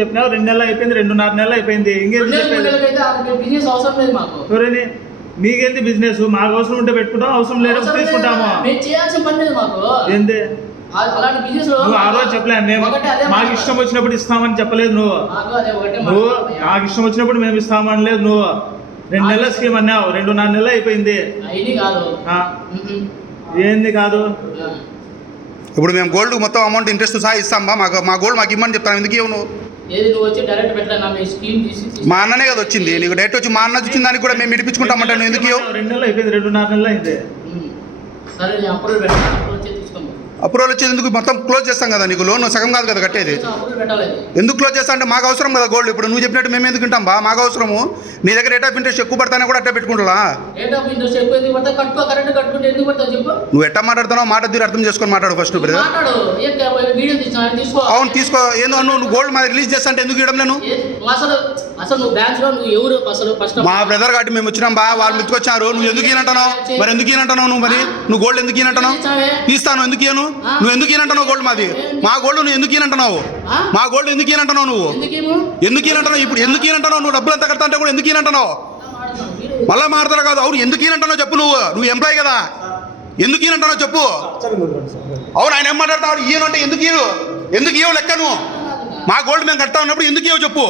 చెప్పినావు, 2 నెలలు అయిపోయింది, 2.5 నెలలు అయిపోయింది, ఇంకేంటి బిజినెస్ అవసరం లేదు మాకు. ఎవరని నీకేంటి బిజినెస్? మాకు అవసరం ఉంటే పెట్టుకుంటాం, అవసరం లేనప్పుడు తీసుకుంటాము. మేము చేయాల్సిన పని లేదు మాకు. ఏంది అలాంటి బిజినెస్ నువ్వు ఆ రోజు చెప్పలే, మేము మాకు ఇష్టం వచ్చినప్పుడు ఇస్తామని చెప్పలేదు నువ్వు. నువ్వు నాకు ఇష్టం వచ్చినప్పుడు మేము ఇస్తామని లేదు నువ్వు. 2 నెలల స్కీమ్ అన్నావు, 2.5 నెలలు అయిపోయింది. ఏంది కాదు? ఇప్పుడు మేము గోల్డ్ మొత్తం అమౌంట్ ఇంట్రెస్ట్ సహా ఇస్తాం బా. మా గోల్డ్ మాకు ఇమ్మని చెప్తాను. ఎందుకు ఇవ్వను? మా అన్ననే కదా వచ్చింది, నీకు డైరెక్ట్ వచ్చి మా అన్న వచ్చిన దానికి కూడా మేము ఇడిపించుకుంటామంటే నువ్వు ఎందుకు ఇవ్వవు? 2 నెలలు అయిపోయింది, 2.5 నెలలు అయింది. అప్రూవల్ వచ్చేది ఎందుకు? మొత్తం క్లోజ్ చేస్తాం కదా, నీకు లోన్ సగం కాదు కదా కట్టేది. ఎందుకు క్లోజ్ చేస్తా అంటే మాకు అవసరం కదా గోల్డ్. ఇప్పుడు నువ్వు చెప్పినట్టు మేము ఎందుకు ఉంటాం బా? మాకు అవసరము. నీ దగ్గర రేట్ ఆఫ్ ఇంట్రెస్ట్ ఎక్కువ పడతానే కూడా అట్టే పెట్టుకుంటా. నువ్వు ఎట్టా మాట్లాడుతున్నావు? మాట తీరు అర్థం చేసుకొని మాట్లాడు ఫస్ట్. అవును తీసుకో. ఏందో నువ్వు గోల్డ్ మా రిలీజ్ చేస్తా అంటే ఎందుకు ఇవ్వడం నేను? మా బ్రదర్ కాబట్టి మేము వచ్చినాం బా, వాళ్ళు మెచ్చుకొచ్చారు. నువ్వు ఎందుకు ఈనంటున్నావు? మరి ఎందుకు ఈనంటున్నావు నువ్వు? మరి నువ్వు గోల్డ్ ఎందుకు ఈనంటున్నావు? తీస్తాను ఎందుకు ఇయ్యను? నువ్వు ఎందుకు ఈనంటున్నావు గోల్డ్ మాది? మా గోల్డ్ నువ్వు ఎందుకు ఈనంటున్నావు? మా గోల్డ్ ఎందుకు ఈనంటున్నావు? నువ్వు ఎందుకు ఈనంటున్నావు? ఇప్పుడు ఎందుకు ఈనంటున్నావు? నువ్వు డబ్బులు ఎంత కడతా అంటే కూడా ఎందుకు ఈనంటున్నావు? మళ్ళా మాట్లాడతా కాదు. అవును ఎందుకు ఈనంటున్నావు చెప్పు. నువ్వు ఎంప్లాయ్ కదా, ఎందుకు ఈనంటున్నావు చెప్పు. అవును ఆయన ఏం మాట్లాడతావు? ఈయనంటే ఎందుకు ఇయ్యను? ఎందుకు ఇవ్వవు లెక్క? నువ్వు మా గోల్డ్ మేము కడతా ఉన్నప్పుడు ఎందుకు ఇవ్వవు చెప్పు.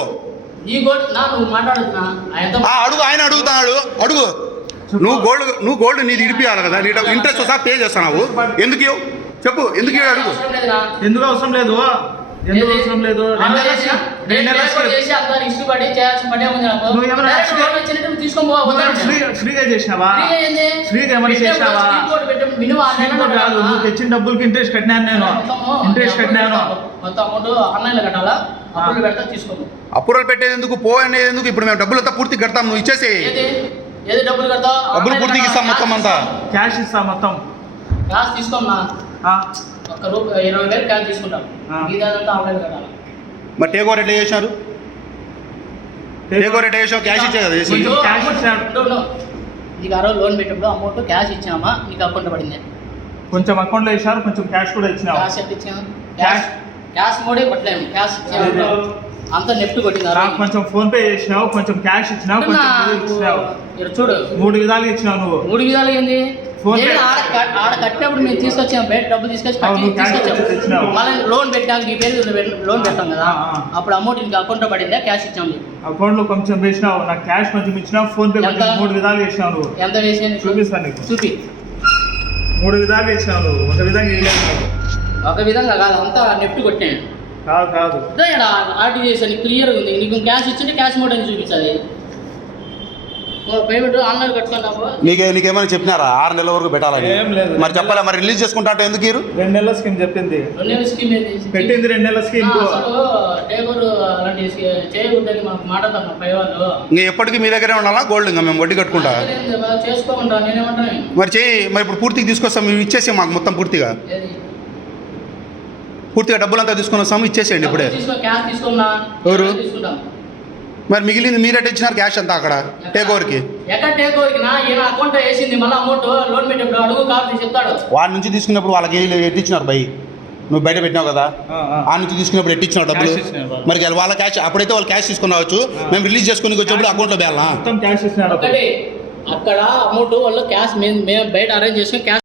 అడుగు, ఆయన అడుగుతాడు. అడుగు. నువ్వు గోల్డ్ నీది ఇడిపియాలి కదా, నీ ఇంట్రెస్ట్ సహా పే చేస్తున్నావు. ఎందుకు ఇవ్వవు చెప్పు. ఎందుకు ఇవ్వవు అడుగు. ఎందుకు అవసరం లేదు? ఎందుకు అవసరం లేదు? ఫ్రీగా చేసినావా? ఫ్రీగా ఏమైనా చేసినావా? కాదు, నువ్వు తెచ్చిన డబ్బులకి ఇంట్రెస్ట్ కట్టినాను. నేను ఇంట్రెస్ట్ కట్టినాను. అప్రూవల్ పెట్టేది ఎందుకు? పో అనేది ఎందుకు? ఇప్పుడు మేము డబ్బులు అంతా పూర్తి కడతాం, నువ్వు ఇచ్చేసి. డబ్బులు పూర్తిగా ఇస్తాం, మొత్తం అంతా క్యాష్ ఇస్తాం. మొత్తం క్యాష్ తీసుకోమా? ₹20,000 క్యాష్ తీసుకుంటాం. మరి టేక్ ఓవర్ ఎట్లా చేశారు? టేక్ ఓవర్ ఎట్లా చేసావు? క్యాష్ ఇచ్చే కదా చేసి. క్యాష్ ఇచ్చాడు. నీకు ఆ రోజు లోన్ పెట్టినప్పుడు అమౌంట్ క్యాష్ ఇచ్చామా? నీకు అకౌంట్ పడింది. కొంచెం అకౌంట్లో ఇచ్చారు, కొంచెం క్యాష్ కూడా ఇచ్చినావు. క్యాష్ ఎంత ఇచ్చాము? క్యాష్ మోడే కొట్టలేము. క్యాష్ ఇచ్చాము అంతా నెఫ్ట్ కొట్టిందా? కొంచెం ఫోన్ పే చేసినావు, కొంచెం క్యాష్ ఇచ్చినావు, కొంచెం ఇచ్చినావు. చూడు 3 విధాలుగా ఇచ్చినావు. నువ్వు 3 విధాలుగా ఏంది? ఆడ కట్టినప్పుడు మేము తీసుకొచ్చాం, బయట డబ్బులు తీసుకొచ్చాము. మళ్ళీ లోన్ పెట్టాక నీ పేరు లోన్ పెట్టాం కదా, అప్పుడు అమౌంట్ నీకు అకౌంట్లో పడిందా? క్యాష్ ఇచ్చాము. అకౌంట్లో కొంచెం వేసినావు, నాకు క్యాష్ కొంచెం ఇచ్చినావు, ఫోన్ పే 3 విధాలుగా ఇచ్చినావు. నువ్వు ఎంత వేసి చూపిస్తాను నీకు. చూపి. 3 విధాలుగా ఇచ్చినావు. నువ్వు ఒక విధంగా వేయలేదు. ఒక విధంగా కాదు, అంతా నెఫ్ట్ కొట్టాను. కాదు ఆర్టీ చేసాను, క్లియర్గా ఉంది. నీకు క్యాష్ ఇచ్చింటే క్యాష్ మోడ్ అని చూపించాలి. పేమెంట్ ఆన్లైన్ కట్టుకుంటాము. నీకేమైనా చెప్పినారా 6 నెలల వరకు పెట్టాలని? మరి చెప్పాలా? మరి రిలీజ్ చేసుకుంటా అంటే ఎందుకు? 2 నెలల స్కీమ్ చెప్పింది. 2 నెలల స్కీమ్ పెట్టింది. 2 నెలల స్కీమ్ టేబుల్ అలాంటి చేయకూడదని మాకు మాట్లాడతాం మా పై వాళ్ళు. ఇంకా ఎప్పటికీ మీ దగ్గరే ఉండాలా గోల్డ్? ఇంకా మేము వడ్డీ కట్టుకుంటా చేసుకోమంటా. నేనేమంటాను మరి చెయ్యి. మరి ఇప్పుడు పూర్తిగా తీసుకొస్తాం, మేము ఇచ్చేసి మాకు మొత్తం పూర్తిగా డబ్బులంతా తీసుకొని వస్తాము, ఇచ్చేసేయండి ఇప్పుడే. క్యాష్ తీసుకున్నా. ఎవరు? మరి మిగిలింది మీరేట్ ఇచ్చినారు క్యాష్ అంతా అక్కడ టేక్ ఓవర్కి? ఎక్కడ టేక్ ఓవర్కి నా ఈయన అకౌంట్ వేసింది, మళ్ళీ అమౌంట్ లోన్ పెట్టేప్పుడు అడుగు కాబట్టి చెప్తాడు. వాడి నుంచి తీసుకున్నప్పుడు వాళ్ళకి ఎట్టిచ్చినారు బై? నువ్వు బయట పెట్టినావు కదా, ఆ నుంచి తీసుకున్నప్పుడు ఎట్టిచ్చినావు డబ్బులు? మరి వాళ్ళ క్యాష్ అప్పుడైతే వాళ్ళు క్యాష్ తీసుకుని రావచ్చు, మేము రిలీజ్ చేసుకుని వచ్చేప్పుడు అకౌంట్లో వేయాలా? క్యాష్ ఇచ్చినాడు. అక్కడ అమౌంట్ వాళ్ళు క్యాష్ మేము బయట అరేంజ్ చేసుకుని క్యాష్